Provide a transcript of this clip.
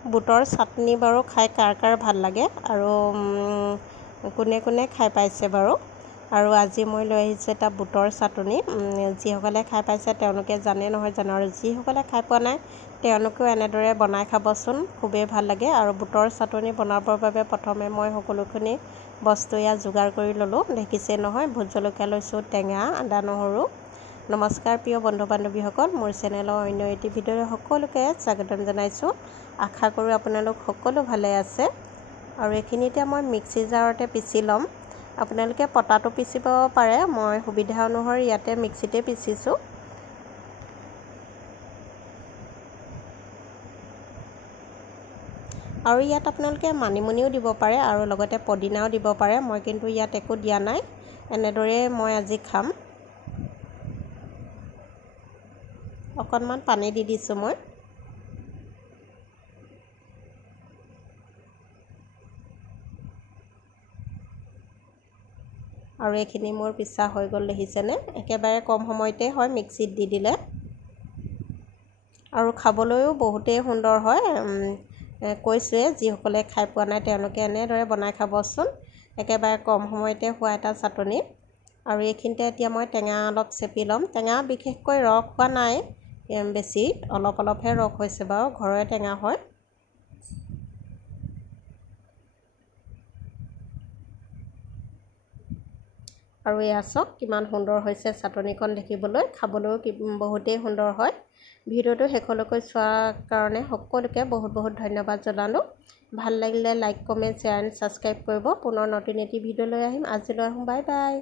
বুটৰ চাটনি বাৰু খাই কাৰ কাৰ ভাল লাগে আৰু কোনে কোনে খাই পাইছে বাৰু। আৰু আজি মই লৈ আহিছোঁ এটা বুটৰ চাটনি। যিসকলে খাই পাইছে তেওঁলোকে জানে নহয় জানো, আৰু যিসকলে খাই পোৱা নাই তেওঁলোকেও এনেদৰে বনাই খাবচোন, খুবেই ভাল লাগে। আৰু বুটৰ চাটনি বনাবৰ বাবে প্ৰথমে মই সকলোখিনি বস্তু ইয়াত যোগাৰ কৰি ল'লোঁ। দেখিছে নহয়, ভোট জলকীয়া লৈছোঁ, টেঙা, আদা নহৰু। নমস্কাৰ প্ৰিয় বন্ধু বান্ধৱীসকল, মোৰ চেনেলৰ অন্য এটি ভিডিঅ'লৈ সকলোকে স্বাগতম জনাইছোঁ। আশা কৰোঁ আপোনালোক সকলো ভালে আছে। আৰু এইখিনি এতিয়া মই মিক্সি জাৰতে পিচি ল'ম। আপোনালোকে পটাটো পিচিব পাৰে, মই সুবিধা অনুসৰি ইয়াতে মিক্সিতে পিচিছোঁ। আৰু ইয়াত আপোনালোকে মানিমুনিও দিব পাৰে আৰু লগতে পদিনাও দিব পাৰে। মই কিন্তু ইয়াত একো দিয়া নাই, এনেদৰে মই আজি খাম। অকণমান পানী দি দিছোঁ মই। আৰু এইখিনি মোৰ পিছা হৈ গ'ল, দেখিছেনে? একেবাৰে কম সময়তে হয় মিক্সিত দি দিলে। আৰু খাবলৈও বহুতেই সুন্দৰ হয়। কৈছোৱে, যিসকলে খাই পোৱা নাই তেওঁলোকে এনেদৰে বনাই খাবচোন। একেবাৰে কম সময়তে হোৱা এটা চাটনি। আৰু এইখিনিতে এতিয়া মই টেঙা অলপ চেপি ল'ম। টেঙা বিশেষকৈ ৰস হোৱা নাই বেছি, অলপ অলপহে ৰস হৈছে বাৰু, ঘৰৰে টেঙা হয়। আৰু এয়া চাওক কিমান সুন্দৰ হৈছে চাটনিখন দেখিবলৈ, খাবলৈও বহুতেই সুন্দৰ হয়। ভিডিঅ'টো শেষলৈকে চোৱাৰ কাৰণে সকলোকে বহুত বহুত ধন্যবাদ জনালোঁ। ভাল লাগিলে like, comment, share and subscribe কৰিব। পুনৰ নতুন এটি ভিডিঅ' লৈ আহিম। আজিলৈ আহোঁ, বাই বাই।